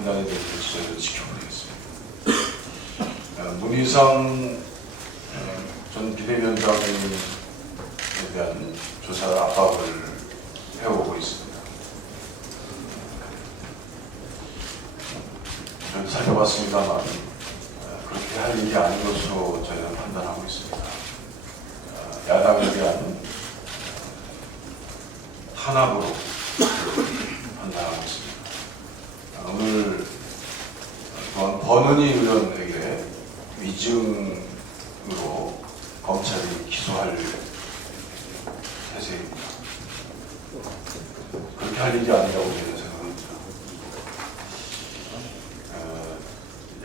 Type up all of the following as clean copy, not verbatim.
판단이 될지 저희는 지켜보겠습니다. 문희상 전 비대위원장에 대한 조사 압박을 해오고 있습니다. 저희도 살펴봤습니다만 그렇게 할 일이 아닌 것으로 저희는 판단하고 있습니다. 야당에 대한 탄압으로 판단하고 있습니다. 오늘 또한 권은희 의원에게 위증으로 검찰이 기소할 태세입니다. 그렇게 할 일이 아니라고 저는 생각합니다.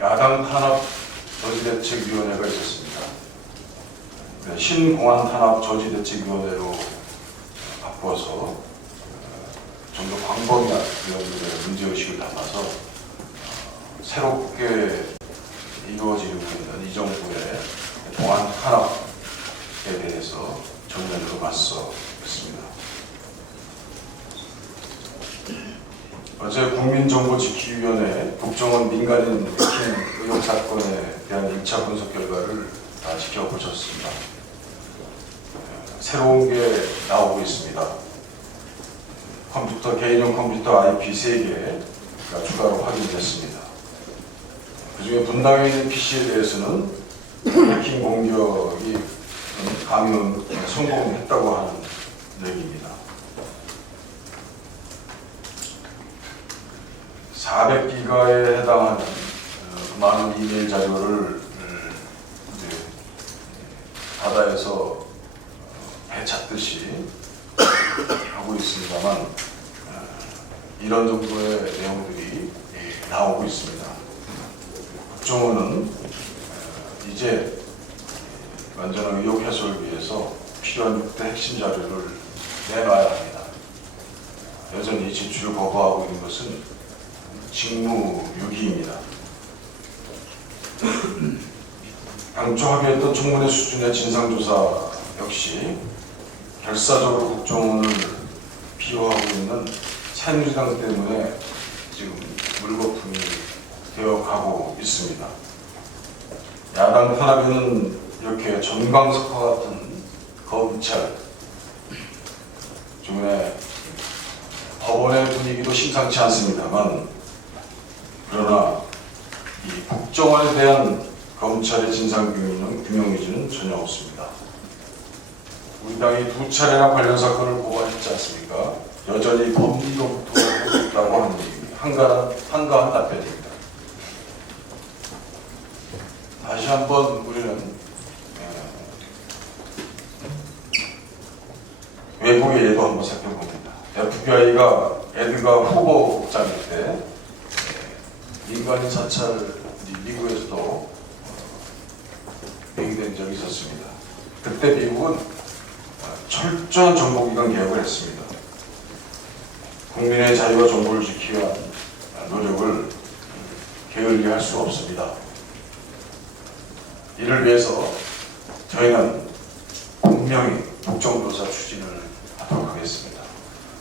야당 탄압 저지대책위원회가 있었습니다. 신공안 탄압 저지대책위원회로 바꿔서 좀 더 광범위한 위원들의 문제의식을 담아서 새롭게 이루어지고 있는 이 정부의 공안 탄압에 대해서 정면으로 맞서 있습니다. 어제 국민정보지키위원회 국정원 민간인 해킹 의혹 사건에 대한 1차 분석 결과를 다 지켜보셨습니다. 새로운 게 나오고 있습니다. 개인용 컴퓨터 IP 3개가 추가로 확인됐습니다. 그중에 분당에 있는 PC에 대해서는 해킹 공격이 감염 성공했다고 하는 얘기입니다. 400기가에 해당하는 많은 이메일 자료를 바다에서 배 찾듯이 하고 있습니다만 이런 정도의 내용들이 나오고 있습니다. 국정원은 이제 완전한 의혹 해소를 위해서 필요한 6대 핵심 자료를 내놔야 합니다. 여전히 제출 거부하고 있는 것은 직무유기입니다. 당초 합의했던 청문회 수준의 진상조사 역시 결사적으로 국정원을 비호하고 있는 새누리당 때문에 지금 물거품이 되어가고 있습니다. 야당 탄압에는 이렇게 전광석화 같은 검찰, 주문에 법원의 분위기도 심상치 않습니다만, 그러나 이 국정원에 대한 검찰의 진상규명 의지는 전혀 없습니다. 우리 당이 2차례나 관련 사건을 고발했지 않습니까? 여전히 법리로부터 하고 있다고 하는 얘기입니다. 한가한 답변입니다. 다시 한번 우리는 외국의 예도 한번 살펴봅니다. FBI가 에드가 후보 국장일 때 민간인 사찰 미국에서도 얘기된 적이 있었습니다. 그때 미국은 철저한 정보기관 개혁을 했습니다. 국민의 자유와 정보를 지키기 위한 노력을 게을리할 수 없습니다. 이를 위해서 저희는 분명히 국정조사 추진을 하도록 하겠습니다.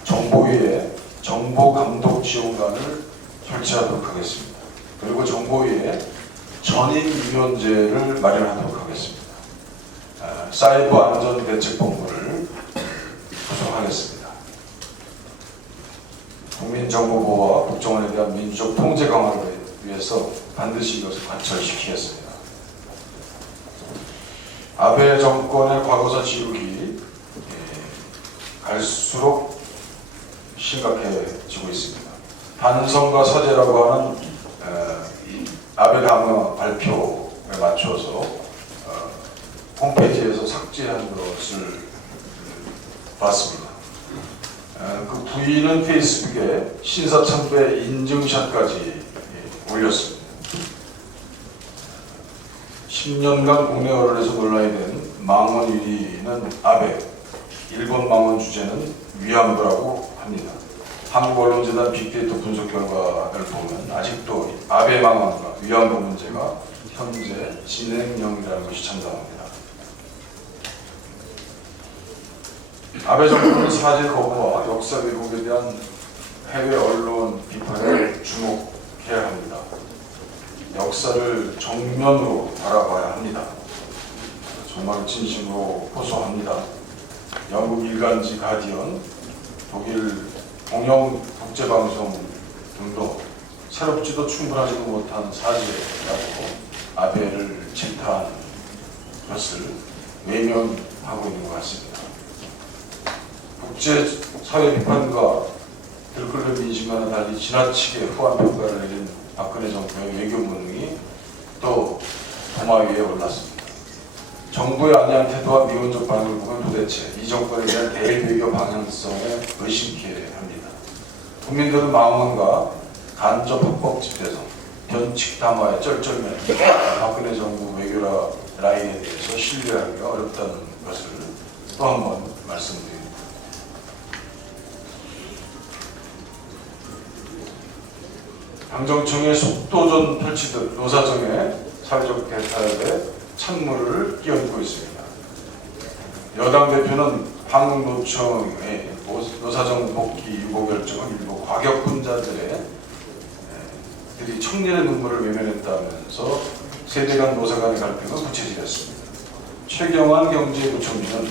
정보위에 정보감독지원관을 설치하도록 하겠습니다. 그리고 정보위에 전임위원제를 마련하도록 하겠습니다. 사이버 안전대책본부를 구성하겠습니다. 국민정보보호와 국정원에 대한 민주적 통제 강화를 위해서 반드시 이것을 관철시키겠습니다. 아베 정권의 과거사 지우기 갈수록 심각해지고 있습니다. 반성과 사죄라고 하는 아베 강화 발표에 맞춰서 홈페이지에서 삭제한 것을 봤습니다. 그 부인은 페이스북에 신사참배 인증샷까지 올렸습니다. 10년간 국내 언론에서 논란이 된 망원 1위는 아베, 일본 망원 주제는 위안부라고 합니다. 한국언론재단 빅데이터 분석 결과를 보면 아직도 아베 망원과 위안부 문제가 현재 진행형이라는 것이 참담합니다. 아베 정부는 사죄 거부와 역사 왜곡에 대한 해외 언론 비판에 주목해야 합니다. 역사를 정면으로 바라봐야 합니다. 정말 진심으로 호소합니다. 영국 일간지 가디언, 독일 공영 국제방송 등도 새롭지도 충분하지도 못한 사죄라고 아베를 질타한 것을 외면하고 있는 것 같습니다. 국제사회 비판과 들끓는 민심과는 달리 지나치게 후한 평가를 내린 박근혜 정부의 외교 무능이 또 도마 위에 올랐습니다. 정부의 안이한 태도와 미온적 반응을 보면 도대체 이 정권에 대한 대외외교 방향성에 의심케 합니다. 국민들은 망언과 간접 합법 집회에서 변칙 담화에 쩔쩔매는 박근혜 정부 외교 라인에 대해서 신뢰하기가 어렵다는 것을 또 한 번 말씀드립니다. 당정청의 속도전 펼치듯 노사정의 사회적 대타협에 찬물을 끼얹고 있습니다. 여당 대표는 한국노총의 노사정 복귀 유보 결정은 일부 과격분자들이 청년의 눈물을 외면했다면서 세대 간 노사 간의 갈등은 구체적이었습니다. 최경환 경제부총리는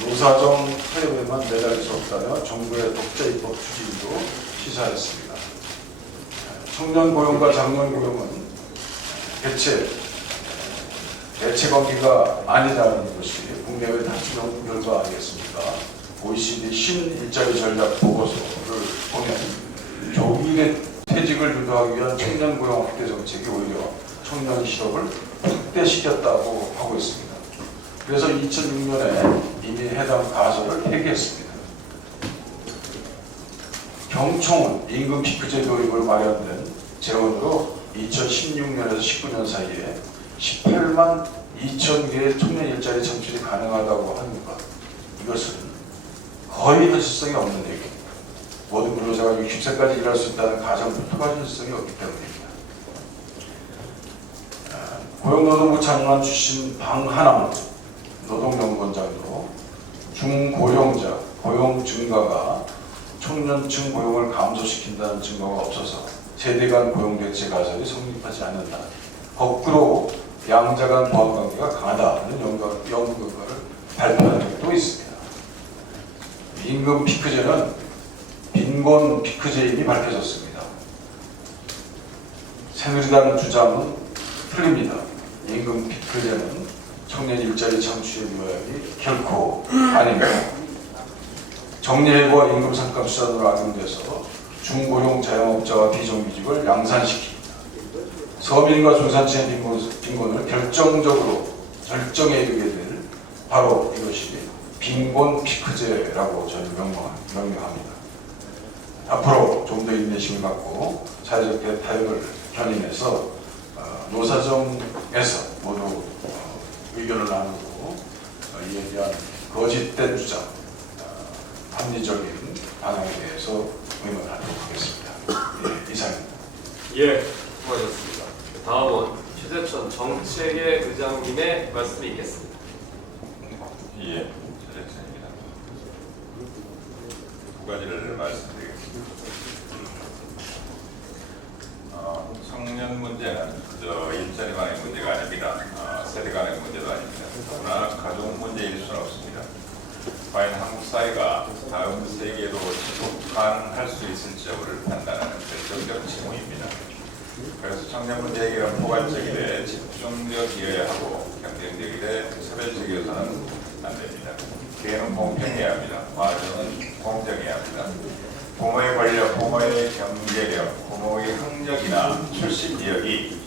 노사정 타협에만 매달릴 수 없다며 정부의 독자 입법 추진도 시사했습니다. 청년 고용과 장년 고용은 대체 관계가 아니라는 것이 국내외 다수 연구 결과 아니겠습니까? OECD 신일자리 전략 보고서를 보면 조기의 퇴직을 유도하기 위한 청년 고용 확대 정책이 오히려 청년 실업을 확대시켰다고 하고 있습니다. 그래서 2006년에 이미 해당 가설을 폐기했습니다. 경총은 임금 피크제 도입을 마련된 재원으로 2016년에서 19년 사이에 18만 2천 개의 청년 일자리 창출이 가능하다고 하는 것, 이것은 거의 현실성이 없는 얘기입니다. 모든 근로자가 60세까지 일할 수 있다는 가정부터가 현실성이 없기 때문입니다. 고용노동부 장관 출신 방하남 노동연구원장도 중고용자 고용 증가가 청년층 고용을 감소시킨다는 증거가 없어서 세대 간 고용 대체 가설이 성립하지 않는다. 거꾸로 양자 간 보완 관계가 강하다는 연구 결과를 발표한 적이 또 있습니다. 임금 피크제는 빈곤 피크제임이 밝혀졌습니다. 새누리당 주장은 틀립니다. 임금 피크제는 청년 일자리 창출의 요약이 결코 아닙니다. 정리해고와 임금 상감 수단으로 악용돼서 중고용 자영업자와 비정규직을 양산시킵니다. 서민과 중산층의 빈곤을 절정에 이르게 될 바로 이것이 빈곤 피크제라고 저는 명명합니다. 앞으로 좀 더 인내심을 갖고 사회적 대타협을 견인해서 노사정에서 모두 의견을 나누고 이에 대한 거짓된 주장, 합리적인 방향에 대해서 의논하도록 하겠습니다. 예, 이상입니다. 예, 수고하셨습니다. 다음은 최재천 정책의 의장님의 말씀이 있겠습니다. 예, 최재천입니다. 두 가지를 말씀드리겠습니다. 청년 문제는 그저 일자리만의 문제가 아닙니다. 세대 간의 문제도 아닙니다. 그러나 가족 문제일 수는 없습니다. 과연 한국 사회가 다음 세계로 지속 가능할 수 있을지 여부를 판단하는 결정적 질문입니다. 그래서 청년 문제 해결은 포괄적이되 집중적이어야 하고 경쟁적이되 차별적이어서는 안 됩니다. 기회는 공평해야 합니다. 과정은 공정해야 합니다. 부모의 권력, 부모의 경제력, 부모의 학력이나 출신 지역이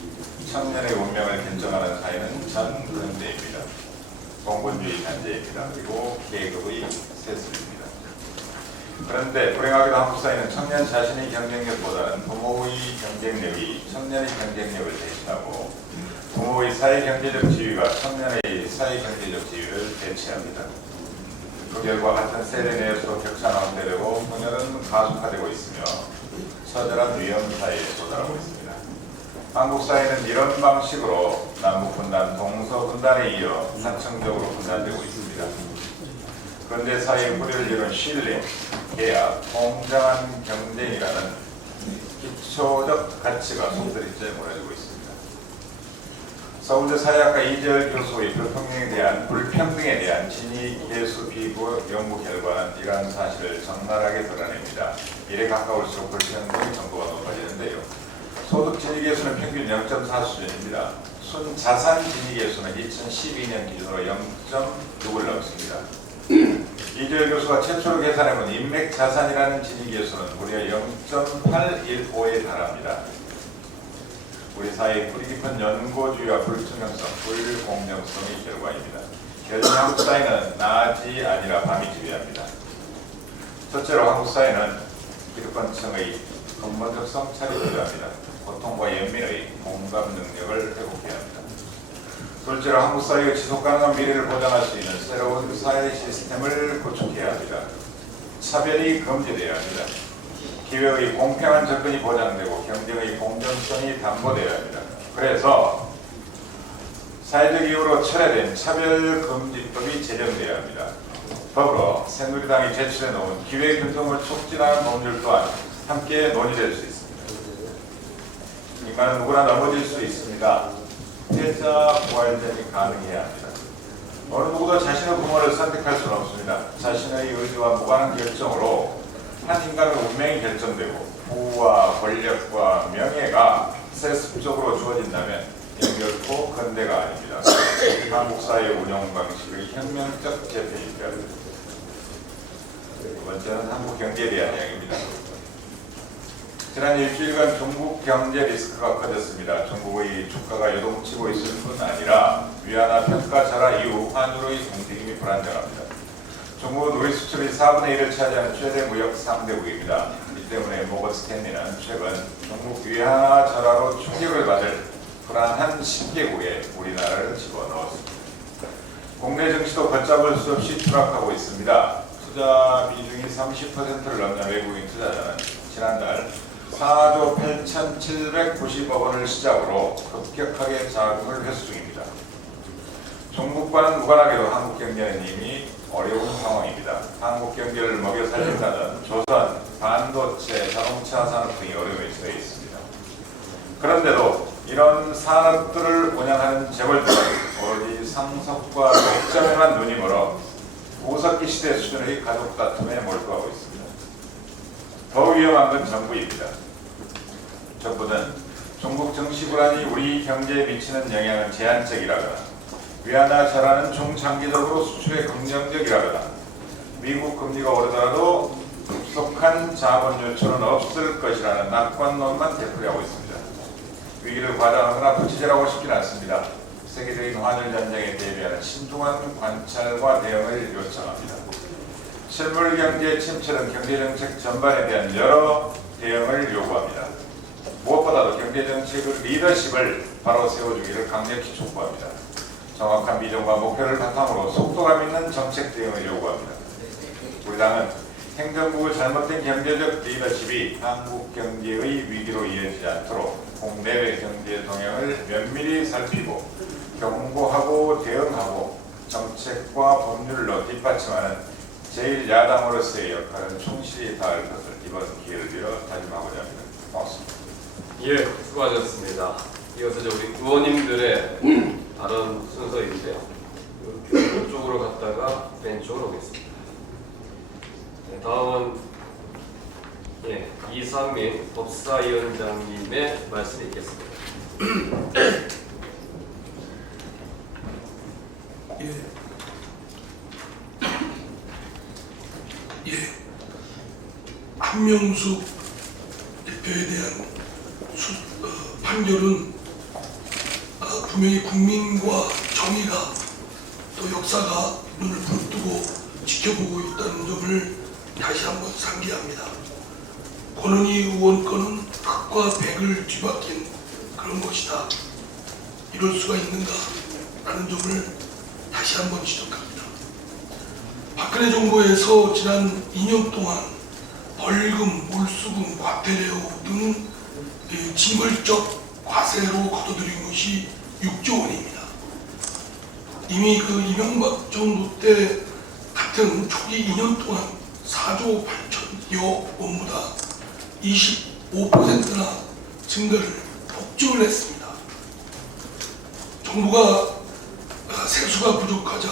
청년의 운명을 결정하는 사회는 전 근대입니다. 공군주의 잔재입니다. 그리고 계급의 세습입니다. 그런데 불행하게도 한국 사회는 청년 자신의 경쟁력보다는 부모의 경쟁력이 청년의 경쟁력을 대신하고 부모의 사회경제적 지위가 청년의 사회경제적 지위를 대체합니다. 그 결과 같은 세대 내에서도 격차는 확대되고 분열은 가속화되고 있으며 처절한 위험 사회에 도달하고 있습니다. 한국 사회는 이런 방식으로 남북 분단, 동서 분단에 이어 사층적으로 분단되고 있습니다. 그런데 사회의 뿌리를 이룬 신뢰, 계약, 공정한 경쟁이라는 기초적 가치가 속들이째 무너지고 있습니다. 서울대 사회학과 이재열 교수의 불평등에 대한 진위 계수 비교 연구 결과는 이러한 사실을 적나라하게 드러냅니다. 이래 가까울수록 불평등의 정도가 높아지는데요. 소득 진위 계수는 평균 0.4 수준입니다. 순자산 진위 계수는 2012년 기준으로 0.6을 넘습니다. 이재열 교수가 최초로 계산해본 인맥 자산이라는 진위 계수는 무려 0.815에 달합니다. 우리 사회의 뿌리 깊은 연고주의와 불투명성, 불공정성의 결과입니다. 여전히 한국 사회는 낮이 아니라 밤이 지배합니다. 첫째로 한국 사회는 기득권층의 근본적 성찰이 필요합니다. 고통과 연민의 공감 능력을 회복해야 합니다. 둘째로 한국 사회의 지속가능한 미래를 보장할 수 있는 새로운 사회 시스템을 구축해야 합니다. 차별이 금지되어야 합니다. 기회의 공평한 접근이 보장되고 경쟁의 공정성이 담보되어야 합니다. 그래서 사회적 이유로 철회된 차별금지법이 제정되어야 합니다. 더불어 새누리당이 제출해 놓은 기회균등을 촉진하는 법률 또한 함께 논의될 수 있습니다. 인간은 누구나 넘어질 수 있습니다. 패자 부활전이 가능해야 합니다. 어느 누구도 자신의 부모를 선택할 수는 없습니다. 자신의 의지와 무관한 결정으로 한 인간의 운명이 결정되고 부와 권력과 명예가 세습적으로 주어진다면 이는 결코 근대가 아닙니다. 한국 사회 운영 방식의 혁명적 재편입니다. 두 번째는 한국 경제에 대한 이야기입니다. 지난 일주일간 중국 경제 리스크가 커졌습니다. 중국의 주가가 요동치고 있을 뿐 아니라 위안화 평가 절하 이후 환율의 움직임이 불안정합니다. 중국은 우리 수출의 4분의 1을 차지하는 최대 무역 상대국입니다. 이 때문에 모건 스탠리는 최근 중국 위안화 절하로 충격을 받을 불안한 10개국에 우리나라를 집어넣었습니다. 국내 증시도 걷잡을 수 없이 추락하고 있습니다. 투자 비중이 30%를 넘는 외국인 투자자는 지난달 4조 8,790억 원을 시작으로 급격하게 자금을 회수 중입니다. 중국과는 무관하게도 한국 경제는 이미 어려운 상황입니다. 한국 경제를 먹여 살린다는 조선, 반도체, 자동차 산업 등이 어려움에 처해 있습니다. 그런데도 이런 산업들을 운영하는 재벌들은 오로지 상속과 독점에만 눈이 멀어 구석기 시대 수준의 가족 다툼에 몰두하고 있습니다. 더 위험한 건 정부입니다. 정부는 중국 증시 불안이 우리 경제에 미치는 영향은 제한적이라거나 위안화 절하는 중장기적으로 수출에 긍정적이라거나 미국 금리가 오르더라도 급속한 자본 유출은 없을 것이라는 낙관론만 되풀이하고 있습니다. 위기를 과장하거나 부채질하고 싶진 않습니다. 세계적인 환율 전쟁에 대비하는 신중한 관찰과 대응을 요청합니다. 실물 경제 침체는 경제 정책 전반에 대한 여러 대응을 요구합니다. 무엇보다도 경제 정책의 리더십을 바로 세워주기를 강력히 촉구합니다. 정확한 비전과 목표를 바탕으로 속도감 있는 정책 대응을 요구합니다. 우리 당은 행정부의 잘못된 경제적 리더십이 한국 경제의 위기로 이어지지 않도록 국내외 경제 동향을 면밀히 살피고 경고하고 대응하고 정책과 법률로 뒷받침하는 제1야당으로서의 역할은 충실히 다할 것을 이번 기회를 빌어 다짐하고자 합니다. 고맙습니다. 예, 수고하셨습니다. 이어서 이제 우리 의원님들의 발언 순서인데요. 이쪽으로 갔다가 왼쪽으로 오겠습니다. 네, 다음은 이상민 법사위원장님의 말씀이 있겠습니다. 한명숙 대표에 대한 판결은 분명히 국민과 정의가 또 역사가 눈을 부릅뜨고 지켜보고 있다는 점을 다시 한번 상기합니다. 권은희 의원 건은 흑과 백을 뒤바뀐 그런 것이다. 이럴 수가 있는가라는 점을 다시 한번 지적합니다. 박근혜 정부에서 지난 2년 동안 벌금, 몰수금, 과태료 등 징벌적 과세로 거둬들인 것이 6조 원입니다. 이미 그 이명박 정부 때 같은 초기 2년 동안 4조 8천여 원보다 25%나 증가를 폭증을 했습니다. 정부가 세수가 부족하자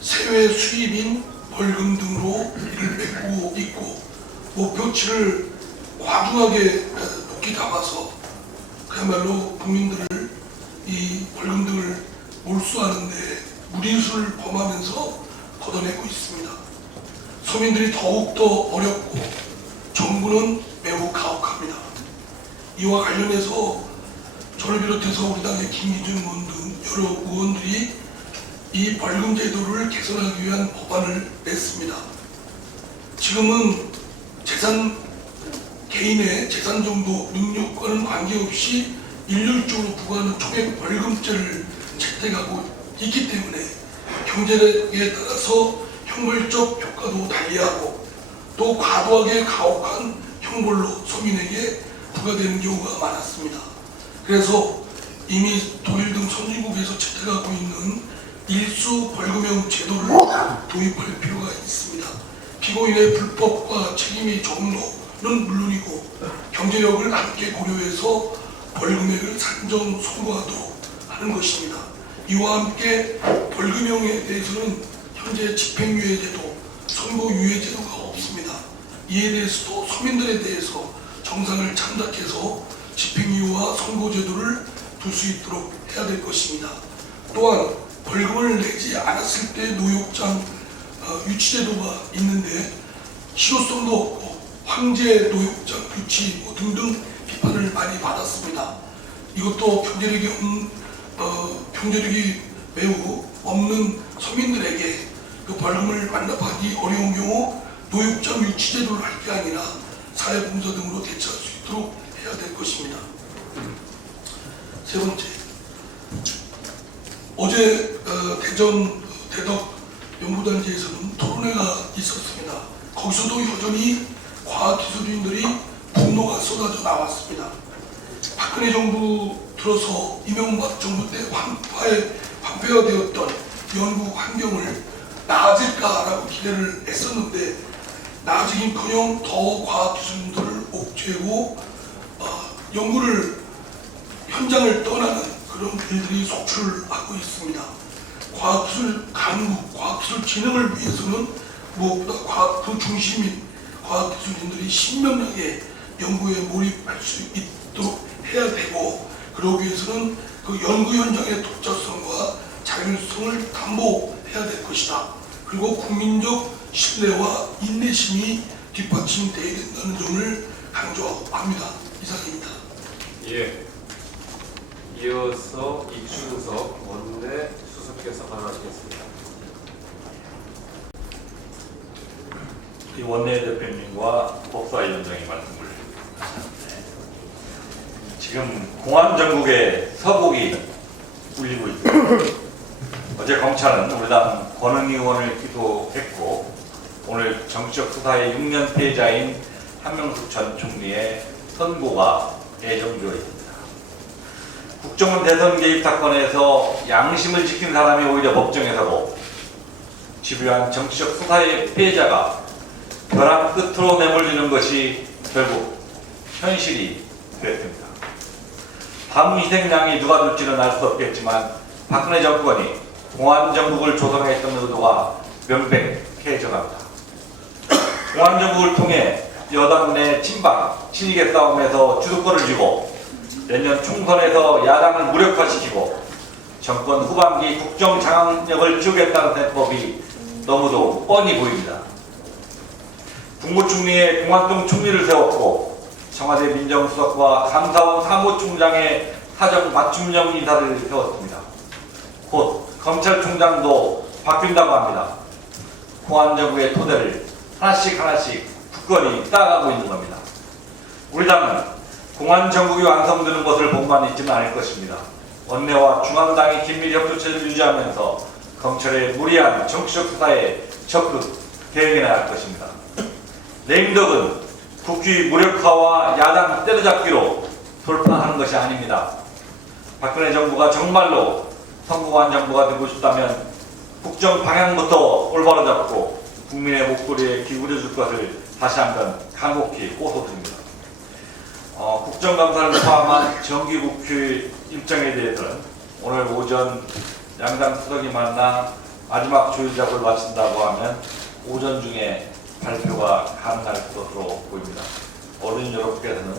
세외 수입인 벌금 등으로 이를 메꾸고 있고 목표치를 과중하게 높게 잡아서 그야말로 국민들을 이 벌금 등을 몰수하는데 무리수를 범하면서 걷어내고 있습니다. 서민들이 더욱더 어렵고 정부는 매우 가혹합니다. 이와 관련해서 저를 비롯해서 우리 당의 김기준 의원 등 여러 의원들이 이 벌금 제도를 개선하기 위한 법안을 냈습니다. 지금은 개인의 재산 정도 능력과는 관계없이 일률적으로 부과하는 총액 벌금제를 채택하고 있기 때문에 경제력에 따라서 형벌적 효과도 달리하고 또 과도하게 가혹한 형벌로 서민에게 부과되는 경우가 많았습니다. 그래서 이미 독일 등 선진국에서 채택하고 있는 일수 벌금형 제도를 도입할 필요가 있습니다. 피고인의 불법과 책임의 정도는 물론이고 경제력을 함께 고려해서 벌금액을 산정 선고하도록 하는 것입니다. 이와 함께 벌금형에 대해서는 현재 집행유예제도, 선고유예제도가 없습니다. 이에 대해서도 서민들에 대해서 정상을 참작해서 집행유예와 선고제도를 둘 수 있도록 해야 될 것입니다. 또한 벌금을 내지 않았을 때 노역장 유치제도가 있는데 실효성도 없고 황제 노역장 유치 등등 비판을 많이 받았습니다. 이것도 경제력이 매우 없는 서민들에게 그 벌금을 완납하기 어려운 경우 노역장 유치제도를 할 게 아니라 사회봉사 등으로 대처할 수 있도록 해야 될 것입니다. 세 번째, 어제 대전 대덕 연구단지에서는 토론회가 있었습니다. 거기서도 여전히 과학기술인들이 분노가 쏟아져 나왔습니다. 박근혜 정부 들어서 이명박 정부 때 황폐화되었던 연구 환경을 나아질까라고 기대를 했었는데 나아지긴커녕 더 과학기술인들을 옥죄고 연구를 현장을 떠나는 그런 일들이 속출하고 있습니다. 과학기술 강국, 과학기술 진흥을 위해서는 무엇보다 그 중심인 과학기술인들이 신명나게 연구에 몰입할 수 있도록 해야 되고, 그러기 위해서는 그 연구 현장의 독자성과 자율성을 담보해야 될 것이다. 그리고 국민적 신뢰와 인내심이 뒷받침되어야 된다는 점을 강조합니다. 이상입니다. 예. 이어서 이춘석 원내 수석께서 발언하시겠습니다. 이 원내대표님과 법사위원장의 말씀을 하셨는데, 지금 공안 전국에 서곡이 울리고 있습니다. 어제 검찰은 우리 당 권은희 의원을 기소했고, 오늘 정치적 수사의 6년 피해자인 한명숙 전 총리의 선고가 예정되어 있습니다. 국정원 대선 개입 사건에서 양심을 지킨 사람이 오히려 법정에 서고, 집요한 정치적 수사의 피해자가 벼랑 끝으로 내몰리는 것이 결국 현실이 되었습니다. 다음 희생양이 누가 될지는 알 수 없겠지만 박근혜 정권이 공안정국을 조성했던 의도가 명백해져갑니다. 공안정국을 통해 여당 내 친박, 친이계 싸움에서 주도권을 쥐고 내년 총선에서 야당을 무력화시키고 정권 후반기 국정 장악력을 키우겠다는 대법이 너무도 뻔히 보입니다. 국무총리의 공안동 총리를 세웠고 청와대 민정수석과 감사원 사무총장의 사정 맞춤형 인사를 세웠습니다. 곧 검찰총장도 바뀐다고 합니다. 공안정국의 토대를 하나씩 굳건히 쌓아가고 있는 겁니다. 우리 당은 공안정국이 완성되는 것을 보고만 있지는 않을 것입니다. 원내와 중앙당이 긴밀 협조체를 유지하면서 검찰의 무리한 정치적 수사에 적극 대응해야 할 것입니다. 레임덕은 국회 무력화와 야당 때려잡기로 돌파하는 것이 아닙니다. 박근혜 정부가 정말로 선거관 정부가 되고 싶다면 국정 방향부터 올바로 잡고 국민의 목소리에 기울여줄 것을 다시 한번 간곡히 꼬소드립니다. 국정감사를 포함한 정기국회 일정에 대해서는 오늘 오전 양당 수석이 만나 마지막 조율 작업을 마친다고 하면 오전 중에 발표가 가능할 것으로 보입니다. 어른 여러분께서는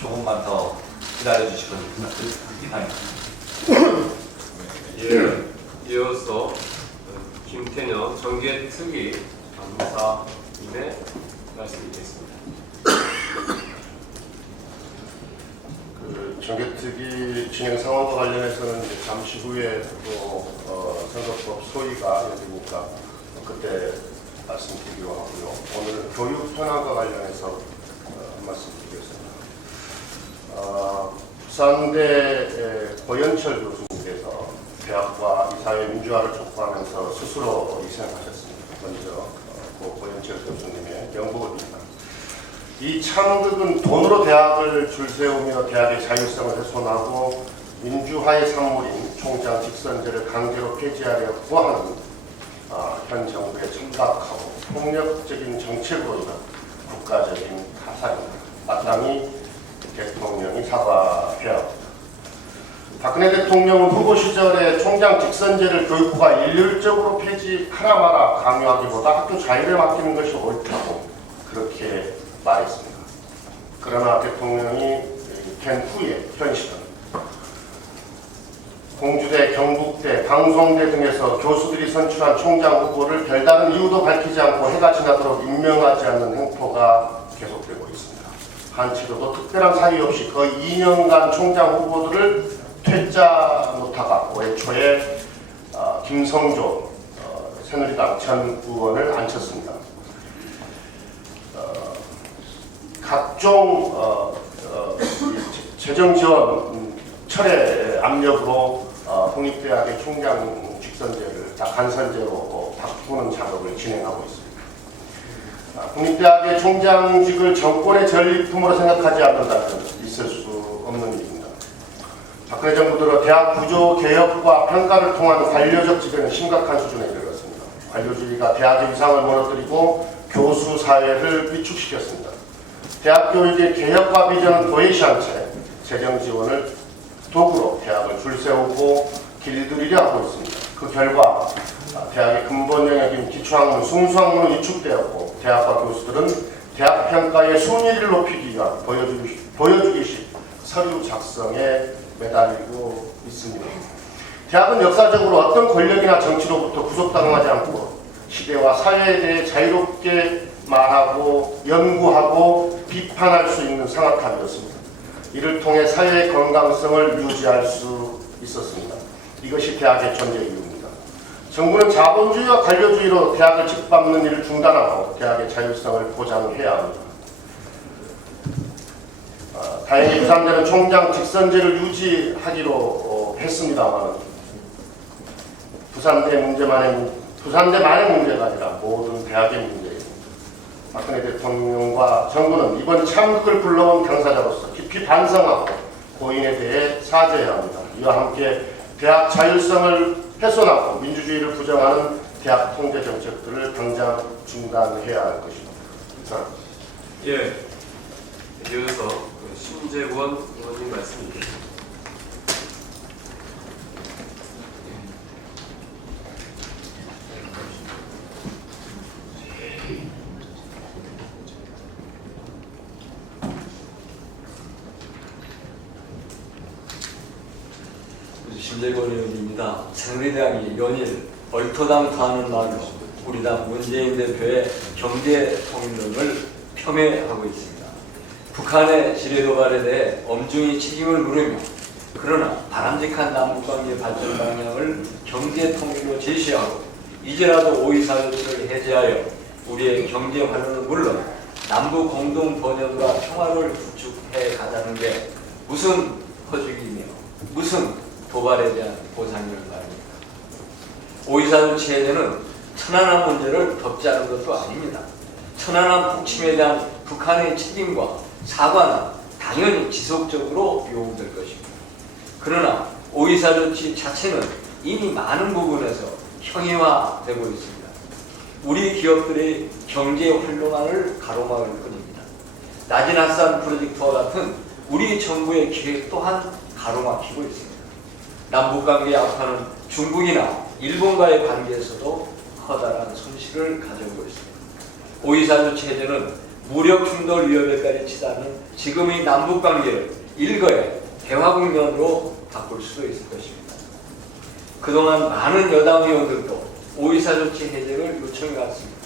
조금만 더 기다려 주실 것입니다. 예. 이어서 김태년 정계특위 감사님의 말씀드리겠습니다. 정개특위 진행 상황과 관련해서는 이제 잠시 후에 또 선거법 소위가 열리니까 그때 말씀드리기로 하고요. 오늘 교육 현황과 관련해서 한 말씀 드리겠습니다. 부산대 고연철 교수님께서 대학과 이사회 민주화를 촉구하면서 스스로 희생하셨습니다. 먼저 고연철 교수님의 명복입니다. 이 창극은 돈으로 대학을 줄세우며 대학의 자율성을 훼손하고 민주화의 산물인 총장 직선제를 강제로 폐지하려고 하는 현 정부의 천박하고 폭력적인 정책으로 인한 국가적인 타살입니다. 마땅히 대통령이 사과해야 합니다. 박근혜 대통령은 후보 시절에 총장 직선제를 교육부가 일률적으로 폐지하라 마라 강요하기보다 학교 자율에 맡기는 것이 옳다고 그렇게 말했습니다. 그러나 대통령이 된 후에 현실은 공주대, 경북대, 방송대 등에서 교수들이 선출한 총장 후보를 별다른 이유도 밝히지 않고 해가 지나도록 임명하지 않는 행포가 계속되고 있습니다. 한치로도 특별한 사유 없이 거의 2년간 총장 후보들을 퇴짜 놓다가 올해 초에 김성조 새누리당 전 의원을 앉혔습니다. 각종 재정 지원 철회 압력으로 국립대학의 총장 직선제를 간선제로 바꾸는 작업을 진행하고 있습니다. 국립대학의 총장직을 정권의 전리품으로 생각하지 않는다면 있을 수 없는 일입니다. 박근혜 정부 들어 대학 구조 개혁과 평가를 통한 관료적 지배는 심각한 수준에 이르렀습니다. 관료주의가 대학의 위상을 무너뜨리고 교수 사회를 위축시켰습니다. 대학 교육의 개혁과 비전을 도외시한 채 재정 지원을 도구로 대학을 줄세우고 길들이려 하고 있습니다. 그 결과 대학의 근본 영역인 기초학문, 순수학문은 위축되었고 대학과 교수들은 대학 평가의 순위를 높이기 위한 보여주기식 서류 작성에 매달리고 있습니다. 대학은 역사적으로 어떤 권력이나 정치로부터 구속당하지 않고 시대와 사회에 대해 자유롭게 말하고 연구하고 비판할 수 있는 상학탑이었습니다. 이를 통해 사회의 건강성을 유지할 수 있었습니다. 이것이 대학의 존재 이유입니다. 정부는 자본주의와 관료주의로 대학을 짓밟는 일을 중단하고 대학의 자율성을 보장해야 합니다. 다행히 부산대는 총장 직선제를 유지하기로 했습니다만 부산대만의 문제가 아니라 모든 대학의 문제입니다. 박근혜 대통령과 정부는 이번 참극을 불러온 당사자로서 깊이 반성하고 고인에 대해 사죄해야 합니다. 이와 함께 대학 자율성을 훼손하고 민주주의를 부정하는 대학 통제 정책들을 당장 중단해야 할 것입니다. 감사합니다. 예. 이어서 신재원 의원님 말씀입니다. 신재권 의원입니다. 새누리당이 연일 얼토당토하는 말로 우리 당 문재인 대표의 경제 통일론을 폄훼하고 있습니다. 북한의 지뢰 도발에 대해 엄중히 책임을 물으며 그러나 바람직한 남북관계 발전 방향을 경제 통일로 제시하고 이제라도 오이사조치를 해제하여 우리의 경제 활로는 물론 남북 공동 번영과 평화를 구축해 가자는 게 무슨 허죽이며 무슨 도발에 대한 보상이란 말입니까? 오이사조치 해제는 천안함 문제를 덮자는 것도 아닙니다. 천안함 북침에 대한 북한의 책임과 사과는 당연히 지속적으로 요구될 것입니다. 그러나 오이사조치 자체는 이미 많은 부분에서 형이화되고 있습니다. 우리 기업들의 경제 활동을 가로막을 뿐입니다. 낮은 핫산 프로젝트와 같은 우리 정부의 계획 또한 가로막히고 있습니다. 남북관계에 악화는 중국이나 일본과의 관계에서도 커다란 손실을 가져오고 있습니다. 5.24 조치 해제는 무력 충돌 위협에까지 치닫는 지금의 남북관계를 일거에 대화 국면으로 바꿀 수도 있을 것입니다. 그동안 많은 여당 의원들도 5.24 조치 해제를 요청해 왔습니다.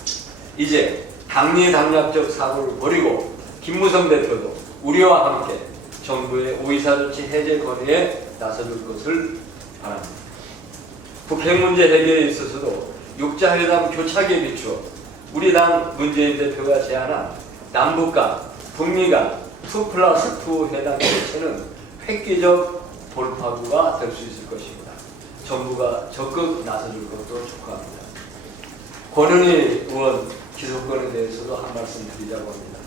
이제 당리당략적 사고를 버리고 김무성 대표도 우리와 함께 정부의 5.24 조치 해제 건의에 나서줄 것을 바랍니다. 북핵 문제 해결에 있어서도 육자회담 교착에 비추어 우리 당 문재인 대표가 제안한 남북 간, 북미 간 2+2 회담 개최는 획기적 돌파구가 될 수 있을 것입니다. 정부가 적극 나서줄 것도 촉구합니다. 권은희 의원 기소권에 대해서도 한 말씀 드리자고 합니다.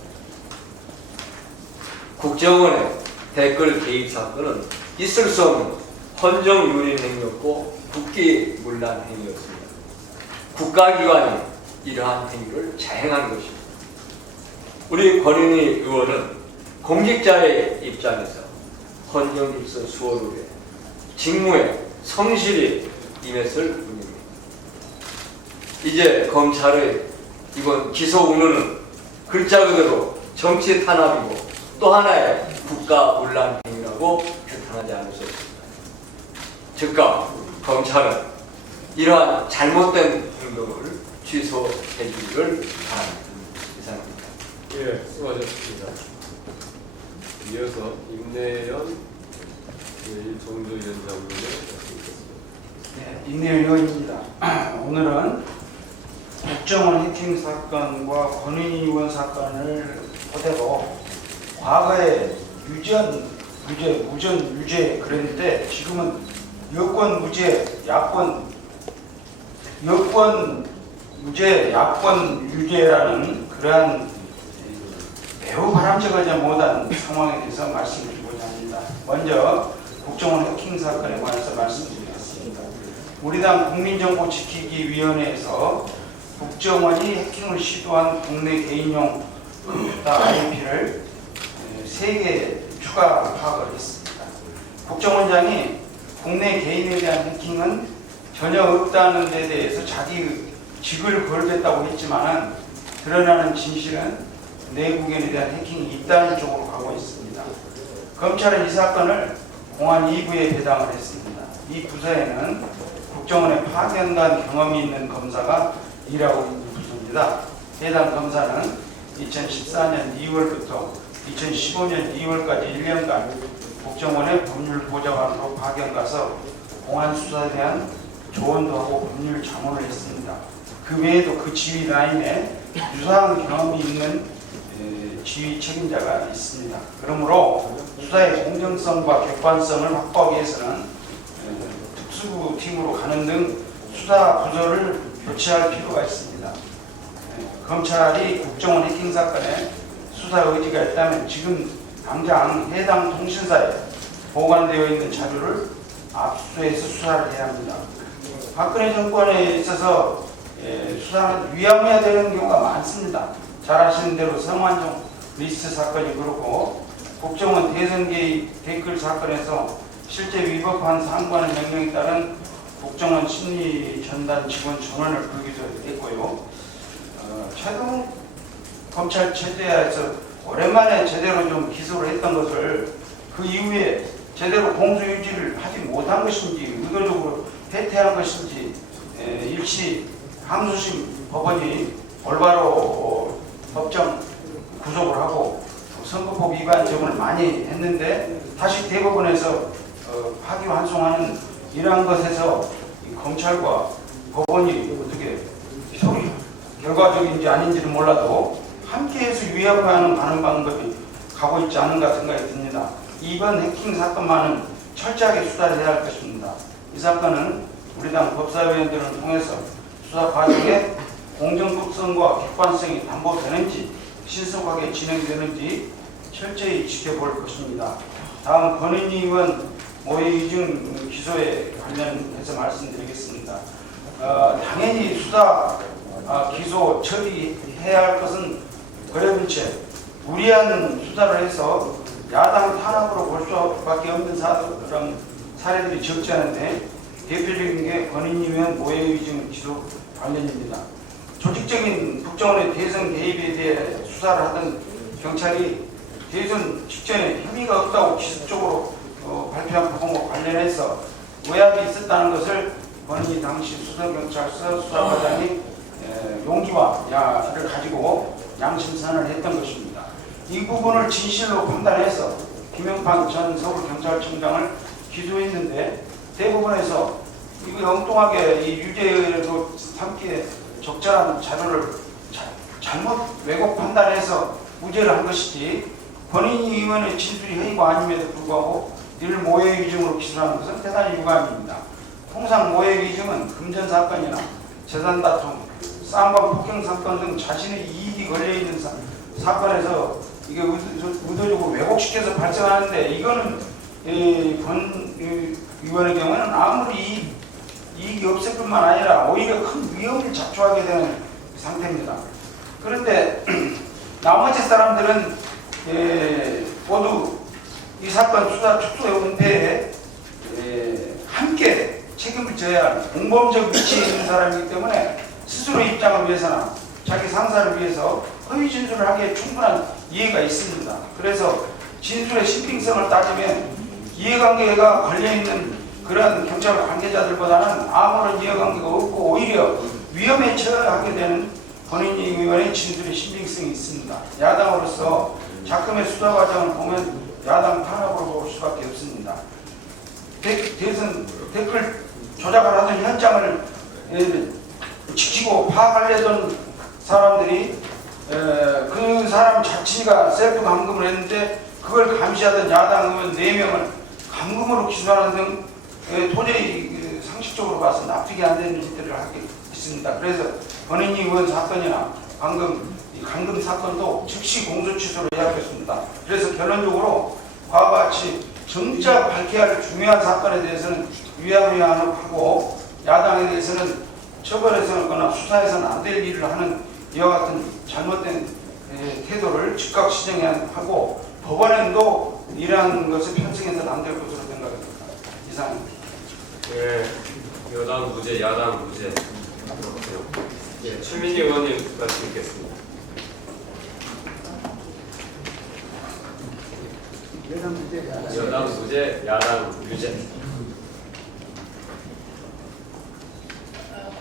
국정원의 댓글 개입 사건은 있을 수 없는 헌정유린 행위였고 국기문란 행위였습니다. 국가기관이 이러한 행위를 자행한 것입니다. 우리 권은희 의원은 공직자의 입장에서 헌정질서 수호를 직무에 성실히 임했을 뿐입니다. 이제 검찰의 이번 기소 운운은 글자 그대로 정치 탄압이고 또 하나의 국가문란 행위라고 규탄하지 않을 수 없습니다. 즉각 검찰은 이러한 잘못된 행동을 취소해 주기를 바랍니다. 이상입니다. 예, 수고하셨습니다. 이어서 임내연 정도위원장님의 말씀이겠습니다. 네, 임내연 의원입니다. 오늘은 국정원 해킹 사건과 권은희 의원 사건을 토대로 과거에 유전 무죄 그랬는데 지금은 여권 무죄, 여권 무죄, 야권 유죄라는 그러한 매우 바람직하지 못한 상황에 대해서 말씀드리고자 합니다. 먼저 국정원 해킹 사건에 관해서 말씀드리겠습니다. 우리 당 국민정보지키기위원회에서 국정원이 해킹을 시도한 국내 개인용 컴퓨터 IP를 3개 추가 파악을 했습니다. 국정원장이 국내 개인에 대한 해킹은 전혀 없다는 데 대해서 자기 직을 걸겠다고 했지만 드러나는 진실은 내국인에 대한 해킹이 있다는 쪽으로 가고 있습니다. 검찰은 이 사건을 공안 2부에 배당을 했습니다. 이 부서에는 국정원에 파견간 경험이 있는 검사가 일하고 있는 부서입니다. 해당 검사는 2014년 2월부터 2015년 2월까지 1년간 국정원의 법률보좌관으로 파견 가서 공안 수사에 대한 조언도 하고 법률 자문을 했습니다. 그 외에도 그 지휘 라인에 유사한 경험이 있는 지휘 책임자가 있습니다. 그러므로 수사의 공정성과 객관성을 확보하기 위해서는 특수부 팀으로 가는 등 수사 부서를 교체할 필요가 있습니다. 검찰이 국정원 해킹 사건에 수사 의지가 있다면 지금 당장 해당 통신사에 보관되어 있는 자료를 압수해서 수사를 해야 합니다. 박근혜 정권에 있어서 수사는 위험해야 되는 경우가 많습니다. 잘 아시는 대로 성완종 리스트 사건이 그렇고 국정원 대선 개입 댓글 사건에서 실제 위법한 상관의 명령에 따른 국정원 심리 전단 직원 전원을 불기도 했고요. 최근 검찰 체제에서 오랜만에 제대로 좀 기소를 했던 것을 그 이후에 제대로 공소 유지를 하지 못한 것인지 의도적으로 회퇴한 것인지 일시 항소심 법원이 올바로 법정 구속을 하고 선거법 위반 적용을 많이 했는데 다시 대법원에서 파기환송하는 이러한 것에서 검찰과 법원이 어떻게 소리 결과적인지 아닌지는 몰라도 함께해서 위협하는 가는 방법이 가고 있지 않은가 생각이 듭니다. 이번 해킹 사건만은 철저하게 수사를 해야 할 것입니다. 이 사건은 우리 당 법사위원들을 통해서 수사 과정에 공정성과 객관성이 담보되는지 신속하게 진행되는지 철저히 지켜볼 것입니다. 다음 권은희 의원 모의 이중 기소에 관련해서 말씀드리겠습니다. 당연히 수사 기소 처리해야 할 것은 그래둔 채 무리한 수사를 해서 야당 탄압으로 볼 수밖에 없는 사례들이 적지 않은데 대표적인 게 권인이면 모해위증 기소 관련입니다. 조직적인 국정원의 대선 개입에 대해 수사를 하던 경찰이 대선 직전에 혐의가 없다고 기습적으로 발표한 부분과 관련해서 오약이 있었다는 것을 권인이 당시 수서경찰서 수사과장이 용기와 야를 가지고 양심선언을 했던 것입니다. 이 부분을 진실로 판단해서 김영판 전 서울경찰청장을 기소했는데 대부분에서 이거 엉뚱하게 이 유죄로 삼기에 적절한 자료를 잘못 왜곡 판단해서 무죄를 한 것이지 권인희 의원의 진술이 허위가 아님에도 불구하고 이를 모해위증으로 기소하는 것은 대단히 유감입니다. 통상 모해위증은 금전 사건이나 재산 다툼, 쌍방 폭행 사건 등 자신의 이익이 걸려있는 사건에서 이게 의도적으로 왜곡시켜서 발생하는데 이거는 권 의원의 경우에는 아무리 이익이 없을 뿐만 아니라 오히려 큰 위험을 자초하게 되는 상태입니다. 그런데 나머지 사람들은 모두 이 사건 수사 축소 은폐에 함께 책임을 져야 할 공범적 위치에 있는 사람이기 때문에 스스로의 입장을 위해서나 자기 상사를 위해서 허위 진술을 하기에 충분한 이해가 있습니다. 그래서 진술의 신빙성을 따지면 이해관계가 걸려있는 그런 경찰 관계자들보다는 아무런 이해관계가 없고 오히려 위험에 처하게 되는 권인희 의원의 진술의 신빙성이 있습니다. 야당으로서 작금의 수사 과정을 보면 야당 탄압으로 볼 수밖에 없습니다. 대선 댓글 조작을 하던 현장을 지키고 파악하려던 사람들이 그 사람 자체가 셀프 감금을 했는데 그걸 감시하던 야당 의원 4명을 감금으로 기소하는 등 도저히 상식적으로 봐서 납득이 안 되는 일들을 하고 있습니다. 그래서 권인희 의원 사건이나 감금 사건도 즉시 공소 취소를 해야겠습니다. 그래서 결론적으로 과와 같이 정작 밝혀야 할 중요한 사건에 대해서는 위안하고 야당에 대해서는 처벌해서거나 수사해서는 안 될 일을 하는 이와 같은 잘못된 태도를 즉각 시정해야 하고 법원에도 이러한 것을 편승해서는 안 될 것으로 생각합니다. 이상입니다. 네, 여당 무죄, 야당 무죄. 그렇군요. 예, 최민희 의원님 말씀 듣겠습니다. 여당 무죄, 야당 유죄.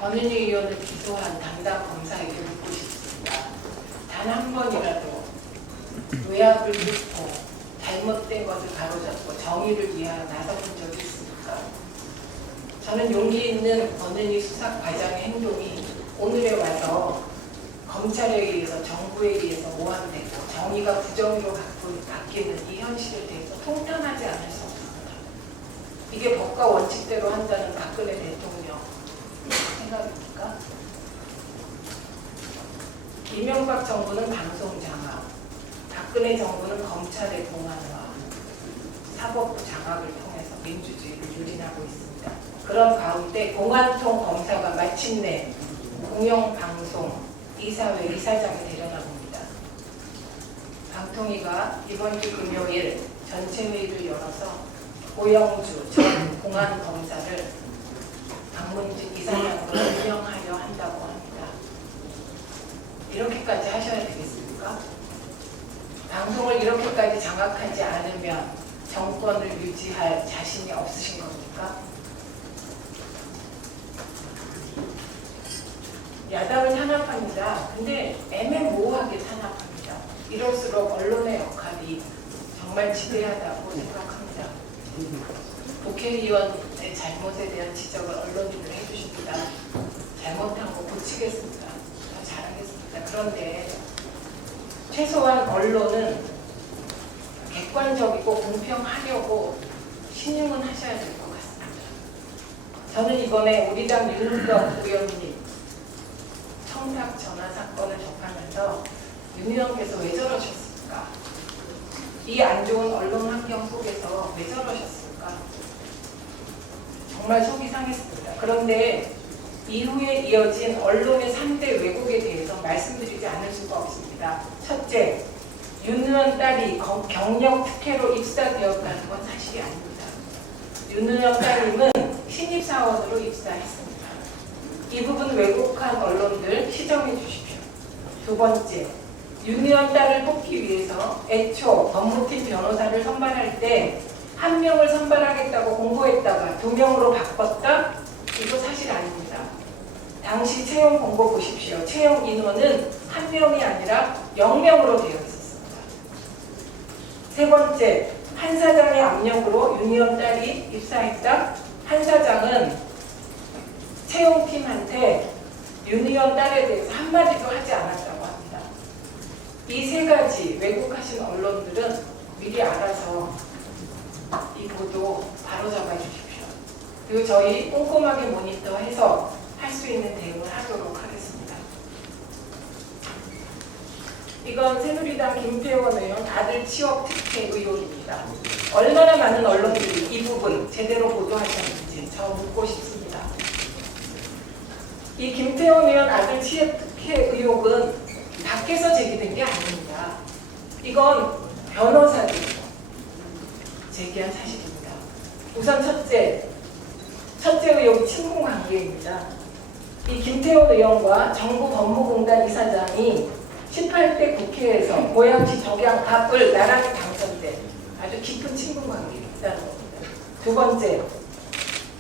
권은희 의원을 기소한 담당 검사에게 묻고 싶습니다. 단 한 번이라도 외압을 믿고 잘못된 것을 바로잡고 정의를 위하여 나서본 적이 있습니까? 저는 용기 있는 권은희 수사 과장의 행동이 오늘에 와서 검찰에 의해서 정부에 의해서 오한되고 정의가 부정의로 바뀌는 이 현실에 대해서 통탄하지 않을 수 없습니다. 이게 법과 원칙대로 한다는 박근혜 대통령 생각입니까? 이명박 정부는 방송 장악, 박근혜 정부는 검찰의 공안화, 사법부 장악을 통해서 민주주의를 유린하고 있습니다. 그런 가운데 공안통 검사가 마침내 공영방송 이사회 이사장에 데려나옵니다. 방통위가 이번 주 금요일 전체 회의를 열어서 고영주 전 공안검사를 박문직 이사장으로 임명하려 한다고 합니다. 이렇게까지 하셔야 되겠습니까? 방송을 이렇게까지 장악하지 않으면 정권을 유지할 자신이 없으신 겁니까? 야당은 탄압합니다. 근데 애매모호하게 탄압합니다. 이럴수록 언론의 역할이 정말 지대하다고 생각합니다. 국회의원의 잘못에 대한 지적을 언론인들 해주십니다. 잘못한 거 고치겠습니다. 더 잘하겠습니다. 그런데 최소한 언론은 객관적이고 공평하려고 신용은 하셔야 될 것 같습니다. 저는 이번에 우리 당 윤은덕 의원님 청탁 전화 사건을 접하면서 윤 의원께서 왜 저러셨을까? 이 안 좋은 언론 환경 속에서 왜 저러셨을까? 정말 속이 상했습니다. 그런데 이후에 이어진 언론의 3대 왜곡에 대해서 말씀드리지 않을 수가 없습니다. 첫째, 윤 의원 딸이 경력 특혜로 입사되었다는 건 사실이 아닙니다. 윤은영 따님은 신입사원으로 입사했습니다. 이 부분 왜곡한 언론들 시정해 주십시오. 두 번째, 윤의원 딸을 뽑기 위해서 애초 법무팀 변호사를 선발할 때 한 명을 선발하겠다고 공고했다가 2명으로 바꿨다? 이거 사실 아닙니다. 당시 채용 공고 보십시오. 채용 인원은 1명이 아니라 0명으로 되어 있었습니다. 세 번째, 한 사장의 압력으로 윤의원 딸이 입사했다? 한 사장은 채용팀한테 윤의원 딸에 대해서 한마디도 하지 않았다고 합니다. 이 세 가지 왜곡하신 언론들은 미리 알아서 이 보도 바로잡아 주십시오. 그리고 저희 꼼꼼하게 모니터해서 할 수 있는 대응을 하도록 하겠습니다. 이건 새누리당 김태원 의원 아들 취업 특혜 의혹입니다. 얼마나 많은 언론들이 이 부분 제대로 보도하셨는지 저 묻고 싶습니다. 이 김태원 의원 아들 취업 특혜 의혹은 밖에서 제기된 게 아닙니다. 이건 변호사들이 제기한 사실입니다. 우선 첫째 의혹이 친분 관계입니다. 이 김태원 의원과 정부 법무공단 이사장이 18대 국회에서 고양시 덕양갑을 나란히 당선된 아주 깊은 친분 관계가 있다는 겁니다. 두 번째,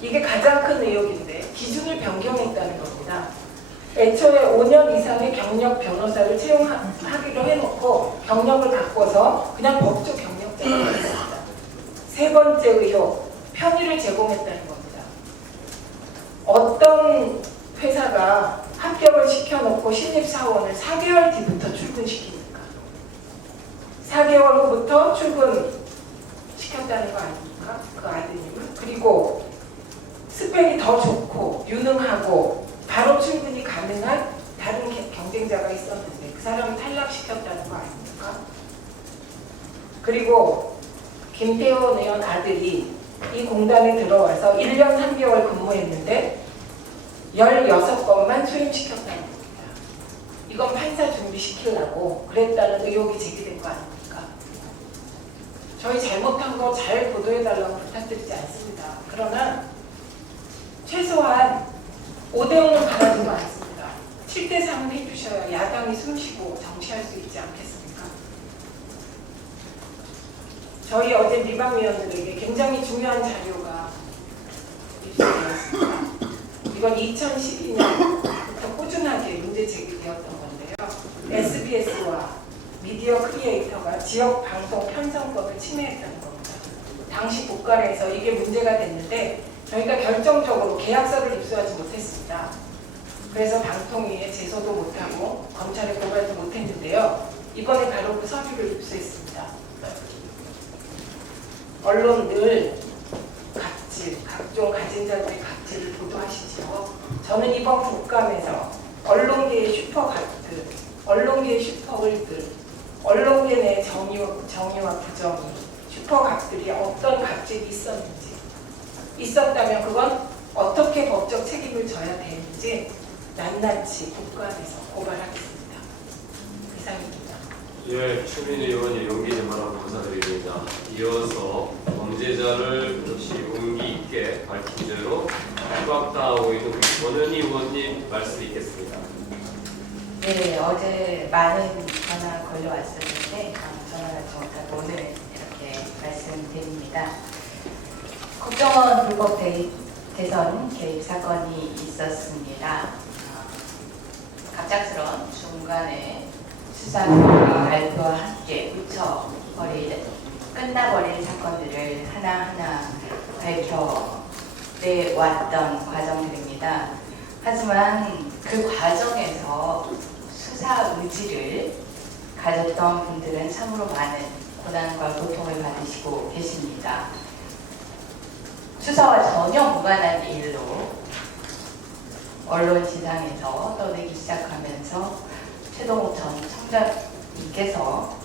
이게 가장 큰 의혹인데 기준을 변경했다는 겁니다. 애초에 5년 이상의 경력 변호사를 채용하기로 해놓고 경력을 바꿔서 그냥 법조 경력자를 했습니다. 세 번째 의혹, 편의를 제공했다는 겁니다. 어떤 회사가 합격을 시켜놓고 신입사원을 4개월 뒤부터 출근시킵니까? 4개월 후부터 출근시켰다는 거 아닙니까? 그 아드님은. 그리고 스펙이 더 좋고 유능하고 바로 출근이 가능한 다른 경쟁자가 있었는데 그 사람을 탈락시켰다는 거 아닙니까? 그리고 김태원 의원 아들이 이 공단에 들어와서 1년 3개월 근무했는데 16번만 수임시켰다는 겁니다. 이건 판사 준비시키려고 그랬다는 의혹이 제기된 거 아닙니까? 저희 잘못한 거 잘 보도해달라고 부탁드리지 않습니다. 그러나 최소한 5대5는 바라지도 않습니다. 7대3은 해주셔야 야당이 숨쉬고 정치할 수 있지 않겠습니까? 저희 어제 미방위원들에게 굉장히 중요한 자료가 입수되었습니다. 이건 2012년부터 꾸준하게 문제 제기되었던 건데요. SBS와 미디어 크리에이터가 지역 방송 편성법을 침해했다는 겁니다. 당시 국감에서 이게 문제가 됐는데 저희가 결정적으로 계약서를 입수하지 못했습니다. 그래서 방통위에 제소도 못하고 검찰에 고발도 못했는데요. 이번에 바로 그 서류를 입수했습니다. 언론들 갑질, 각종 가진 자들의 갑질을 보도하시죠. 저는 이번 국감에서 언론계의 슈퍼갑들, 언론계의 슈퍼을들, 언론계 내 정의와 부정이, 슈퍼갑들이 어떤 갑질이 있었는지, 있었다면 그건 어떻게 법적 책임을 져야 되는지 낱낱이 국감에서 고발하겠습니다. 이상입니다. 예, 추민 의원이 용기 내말하고 감사드립니다. 이어서 범죄자를 역시 용기 있게 밝힌 죄로 추박당하고 있는 권은희 의원님 말씀 있겠습니다. 네, 어제 많은 전화 걸려왔었는데 전화를 못하고 오늘 이렇게 말씀드립니다. 국정원 불법 대선 개입 사건이 있었습니다. 갑작스러운 중간에 수사 발표와 함께 끝나버릴 사건들을 하나하나 밝혀내왔던 과정들입니다. 하지만 그 과정에서 수사 의지를 가졌던 분들은 참으로 많은 고난과 고통을 받으시고 계십니다. 수사와 전혀 무관한 일로 언론 시장에서 떠들기 시작하면서 최동욱 전 청장님께서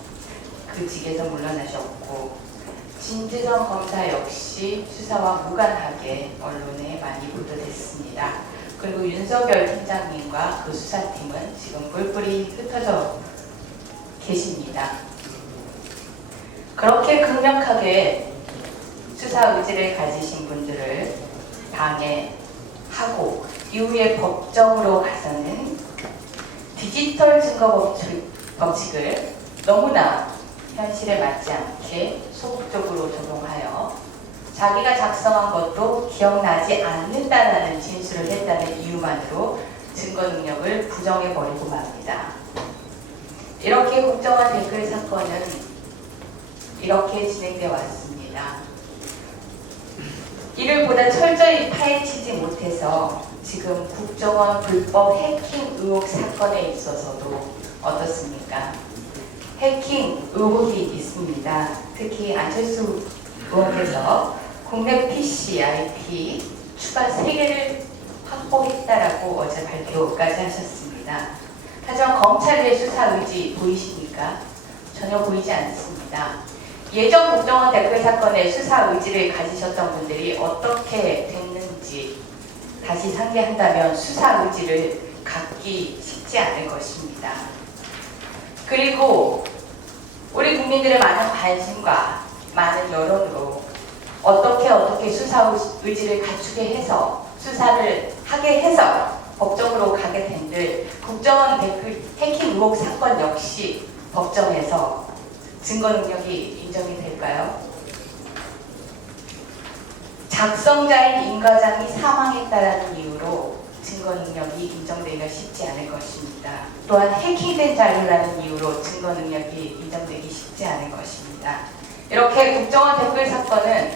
그 직에서 물러나셨고 진지성 검사 역시 수사와 무관하게 언론에 많이 보도됐습니다. 그리고 윤석열 팀장님과 그 수사팀은 지금 뿔뿔이 흩어져 계십니다. 그렇게 강력하게 수사 의지를 가지신 분들을 방해하고 이후에 법정으로 가서는 디지털 증거 법칙을 너무나 현실에 맞지 않게 소극적으로 적용하여 자기가 작성한 것도 기억나지 않는다라는 진술을 했다는 이유만으로 증거 능력을 부정해버리고 맙니다. 이렇게 국정원 댓글 사건은 이렇게 진행되어 왔습니다. 이를 보다 철저히 파헤치지 못해서 지금 국정원 불법 해킹 의혹 사건에 있어서도 어떻습니까? 해킹 의혹이 있습니다. 특히 안철수 의원께서 국내 PC, IP 추가 3개를 확보했다라고 어제 발표까지 하셨습니다. 하지만 검찰의 수사 의지 보이십니까? 전혀 보이지 않습니다. 예전 국정원 댓글 사건의 수사 의지를 가지셨던 분들이 어떻게 됐는지 다시 상기한다면 수사 의지를 갖기 쉽지 않을 것입니다. 그리고 우리 국민들의 많은 관심과 많은 여론으로 어떻게 수사 의지를 갖추게 해서 수사를 하게 해서 법정으로 가게 된들 국정원 댓글 해킹 의혹 사건 역시 법정에서 증거 능력이 인정이 될까요? 작성자인 임 과장이 사망했다는 이유로 증거 능력이 인정되기가 쉽지 않을 것입니다. 또한 해킹된 자료라는 이유로 증거 능력이 인정되기 쉽지 않을 것입니다. 이렇게 국정원 댓글 사건은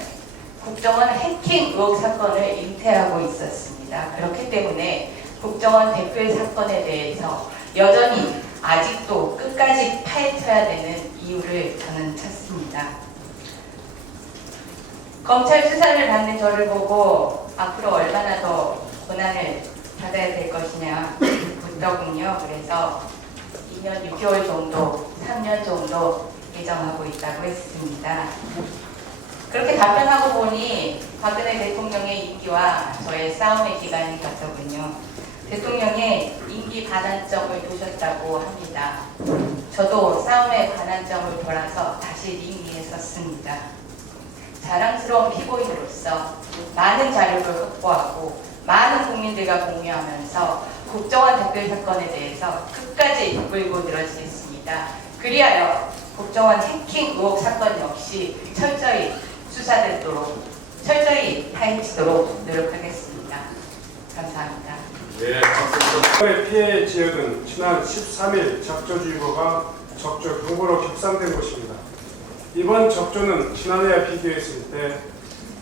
국정원 해킹 의혹 사건을 잉태하고 있었습니다. 그렇기 때문에 국정원 댓글 사건에 대해서 여전히 아직도 끝까지 파헤쳐야 되는 이유를 저는 찾습니다. 검찰 수사를 받는 저를 보고 앞으로 얼마나 더 고난을 받아야 될 것이냐 묻더군요. 그래서 2년 6개월 정도, 3년 정도 예정하고 있다고 했습니다. 그렇게 답변하고 보니 박근혜 대통령의 임기와 저의 싸움의 기간이 같더군요. 대통령의 임기 반환점을 두셨다고 합니다. 저도 싸움의 반환점을 돌아서 다시 링 위에 섰습니다. 자랑스러운 피고인으로서 많은 자료를 확보하고 많은 국민들과 공유하면서 국정원 댓글 사건에 대해서 끝까지 끌고 늘어지겠습니다. 그리하여 국정원 해킹 의혹 사건 역시 철저히 수사되도록 철저히 파헤치도록 노력하겠습니다. 감사합니다. 네, 박수. 피해 지역은 지난 13일 적조주의보가 적조 경보로 격상된 곳입니다. 이번 적조는 지난해와 비교했을 때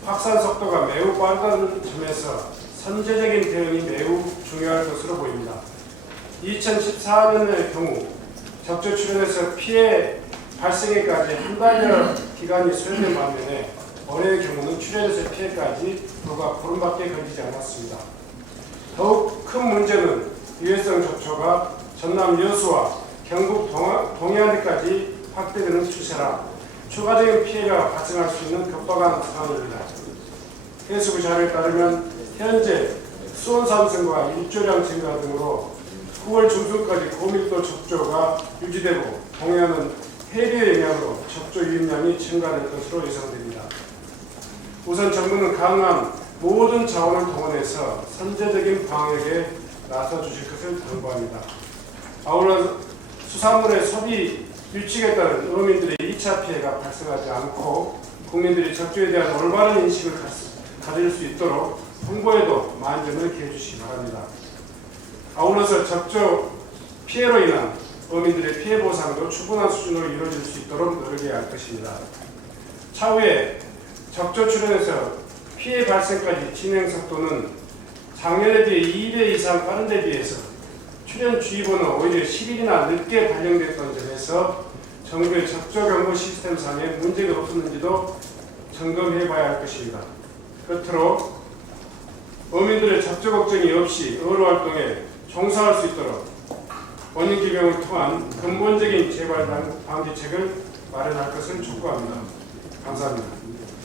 확산 속도가 매우 빠르다는 점에서 선제적인 대응이 매우 중요할 것으로 보입니다. 2014년의 경우 적조 출현에서 피해 발생에까지 한 달여 기간이 소요된 반면에 올해의 경우는 출현에서 피해까지 불과 보름밖에 걸리지 않았습니다. 더욱 큰 문제는 유해성 적조가 전남 여수와 경북 동해안까지 확대되는 추세라 추가적인 피해가 발생할 수 있는 급박한 상황입니다. 해수부 자료에 따르면 현재 수온 상승과 일조량 증가 등으로 9월 중순까지 고밀도 적조가 유지되고 동해안은 해류의 영향으로 적조 유입량이 증가될 것으로 예상됩니다. 우선 정부는 가능한 모든 자원을 동원해서 선제적인 방역에 나서주실 것을 당부합니다. 아울러 수산물의 소비 규칙에 따른 어민들의 2차 피해가 발생하지 않고 국민들이 적조에 대한 올바른 인식을 가질 수 있도록 홍보에도 만전을 기해 주시기 바랍니다. 아울러서 적조 피해로 인한 어민들의 피해 보상도 충분한 수준으로 이루어질 수 있도록 노력해야 할 것입니다. 차후에 적조 출현에서 피해 발생까지 진행 속도는 작년에 비해 2배 이상 빠른 데 비해서 출현주의보는 오히려 10일이나 늦게 발령됐던 점에서 정부의 적조 경보 시스템상에 문제가 없었는지도 점검해 봐야 할 것입니다. 끝으로 어민들의 적조 걱정이 없이 어로활동에 종사할 수 있도록 원인 규명을 통한 근본적인 재발 방지책을 마련할 것을 촉구합니다. 감사합니다.